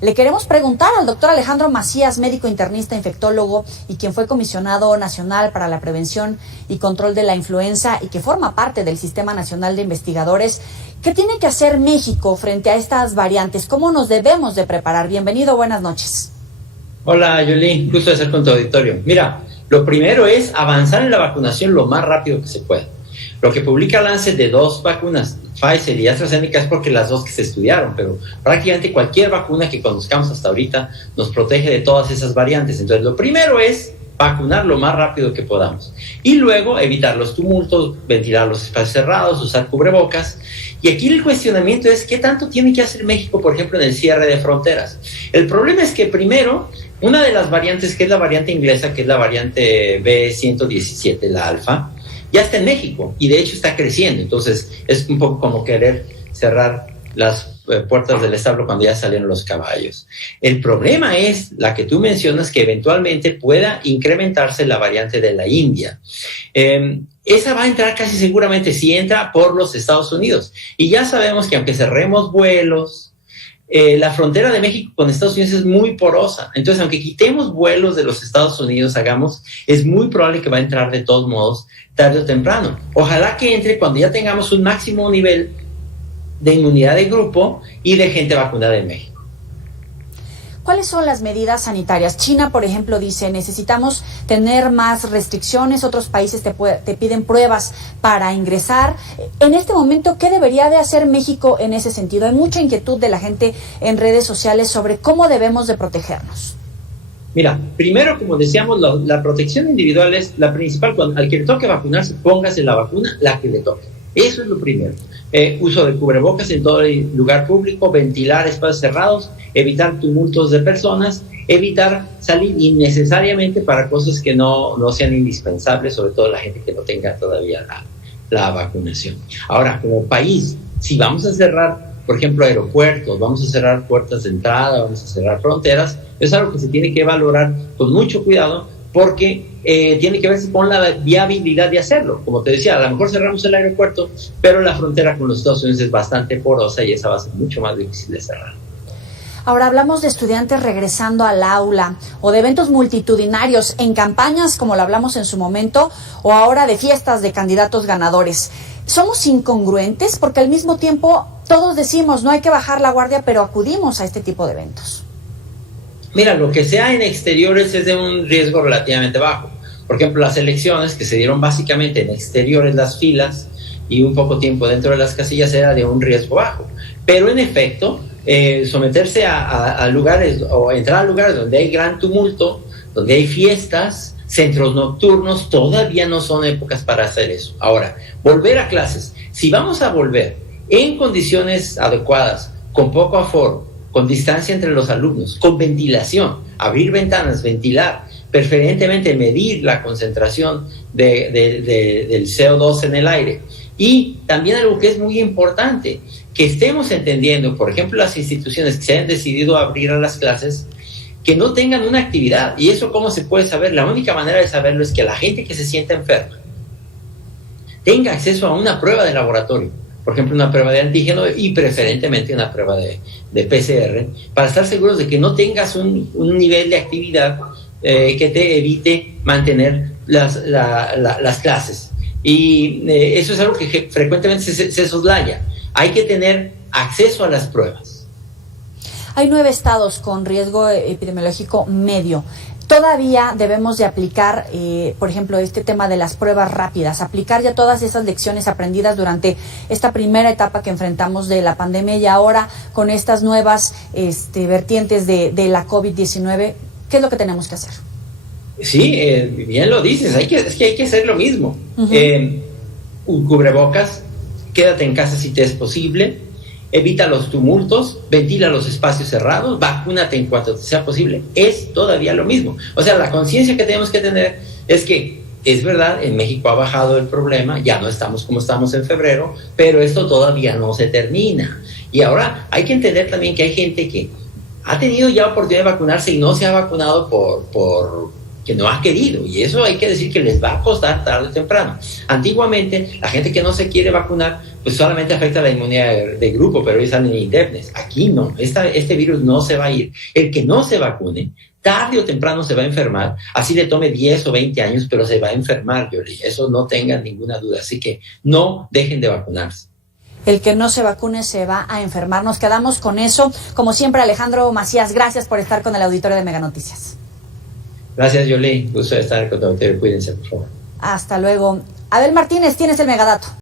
Le queremos preguntar al doctor Alejandro Macías, médico internista, infectólogo y quien fue comisionado nacional para la prevención y control de la influenza y que forma parte del Sistema Nacional de Investigadores. ¿Qué tiene que hacer México frente a estas variantes? ¿Cómo nos debemos de preparar? Bienvenido, buenas noches. Hola, Yoli, gusto de estar con tu auditorio. Mira, lo primero es avanzar en la vacunación lo más rápido que se pueda. Lo que publica Lancet de 2 vacunas, Pfizer y AstraZeneca, es porque las 2 que se estudiaron, pero prácticamente cualquier vacuna que conozcamos hasta ahorita nos protege de todas esas variantes. Entonces, lo primero es vacunar lo más rápido que podamos. Y luego evitar los tumultos, ventilar los espacios cerrados, usar cubrebocas. Y aquí el cuestionamiento es ¿qué tanto tiene que hacer México, por ejemplo, en el cierre de fronteras? El problema es que primero, una de las variantes, que es la variante inglesa, que es la variante B117, la alfa, ya está en México y de hecho está creciendo. Entonces es un poco como querer cerrar las puertas del establo cuando ya salieron los caballos. El problema es la que tú mencionas, que eventualmente pueda incrementarse la variante de la India. Esa va a entrar casi seguramente, si entra, por los Estados Unidos. Y ya sabemos que aunque cerremos vuelos, la frontera de México con Estados Unidos es muy porosa. Entonces, aunque quitemos vuelos de los Estados Unidos, es muy probable que va a entrar de todos modos, tarde o temprano. Ojalá que entre cuando ya tengamos un máximo nivel de inmunidad de grupo y de gente vacunada en México. ¿Cuáles son las medidas sanitarias? China, por ejemplo, dice necesitamos tener más restricciones, otros países te piden pruebas para ingresar. En este momento, ¿qué debería de hacer México en ese sentido? Hay mucha inquietud de la gente en redes sociales sobre cómo debemos de protegernos. Mira, primero, como decíamos, la protección individual es la principal. Cuando al que le toque vacunarse, póngase la vacuna, la que le toque. Eso es lo primero. Uso de cubrebocas en todo el lugar público, ventilar espacios cerrados, evitar tumultos de personas, evitar salir innecesariamente para cosas que no sean indispensables, sobre todo la gente que no tenga todavía la vacunación. Ahora, como país, si vamos a cerrar, por ejemplo, aeropuertos, vamos a cerrar puertas de entrada, vamos a cerrar fronteras, es algo que se tiene que valorar con mucho cuidado porque tiene que verse con la viabilidad de hacerlo. Como te decía, a lo mejor cerramos el aeropuerto, pero la frontera con los Estados Unidos es bastante porosa y esa va a ser mucho más difícil de cerrar. Ahora hablamos de estudiantes regresando al aula o de eventos multitudinarios en campañas, como lo hablamos en su momento, o ahora de fiestas de candidatos ganadores. ¿Somos incongruentes? Porque al mismo tiempo todos decimos no hay que bajar la guardia, pero acudimos a este tipo de eventos. Mira, lo que sea en exteriores es de un riesgo relativamente bajo. Por ejemplo, las elecciones que se dieron básicamente en exteriores, las filas y un poco tiempo dentro de las casillas era de un riesgo bajo. Pero en efecto, someterse a lugares o entrar a lugares donde hay gran tumulto, donde hay fiestas, centros nocturnos, todavía no son épocas para hacer eso. Ahora, volver a clases. Si vamos a volver en condiciones adecuadas, con poco aforo, con distancia entre los alumnos, con ventilación, abrir ventanas, ventilar, preferentemente medir la concentración del CO2 en el aire. Y también algo que es muy importante, que estemos entendiendo, por ejemplo, las instituciones que se han decidido abrir a las clases, que no tengan una actividad. ¿Y eso cómo se puede saber? La única manera de saberlo es que la gente que se sienta enferma tenga acceso a una prueba de laboratorio. Por ejemplo, una prueba de antígeno y preferentemente una prueba de PCR, para estar seguros de que no tengas un nivel de actividad que te evite mantener las clases. Y eso es algo que frecuentemente se soslaya. Hay que tener acceso a las pruebas. Hay 9 estados con riesgo epidemiológico medio. Todavía debemos de aplicar, por ejemplo, este tema de las pruebas rápidas, aplicar ya todas esas lecciones aprendidas durante esta primera etapa que enfrentamos de la pandemia y ahora con estas nuevas vertientes de la COVID-19. ¿Qué es lo que tenemos que hacer? Sí, bien lo dices, es que hay que hacer lo mismo. Un cubrebocas, quédate en casa si te es posible, evita los tumultos, ventila los espacios cerrados, vacúnate en cuanto te sea posible. Es todavía lo mismo. O sea, la conciencia que tenemos que tener es que, es verdad, en México ha bajado el problema, ya no estamos como estamos en febrero, pero esto todavía no se termina. Y ahora hay que entender también que hay gente que ha tenido ya oportunidad de vacunarse y no se ha vacunado por que no ha querido, y eso hay que decir que les va a costar tarde o temprano. Antiguamente, la gente que no se quiere vacunar, pues solamente afecta la inmunidad de grupo, pero ellos salen indemnes. Aquí no, este virus no se va a ir. El que no se vacune, tarde o temprano se va a enfermar, así le tome 10 o 20 años, pero se va a enfermar, Yoli, eso no tengan ninguna duda, así que no dejen de vacunarse. El que no se vacune se va a enfermar. Nos quedamos con eso. Como siempre, Alejandro Macías, gracias por estar con el auditorio de Mega Noticias. Gracias, Yoli. Gusto de estar con tu auditorio. Cuídense, por favor. Hasta luego. Abel Martínez, tienes el Megadato.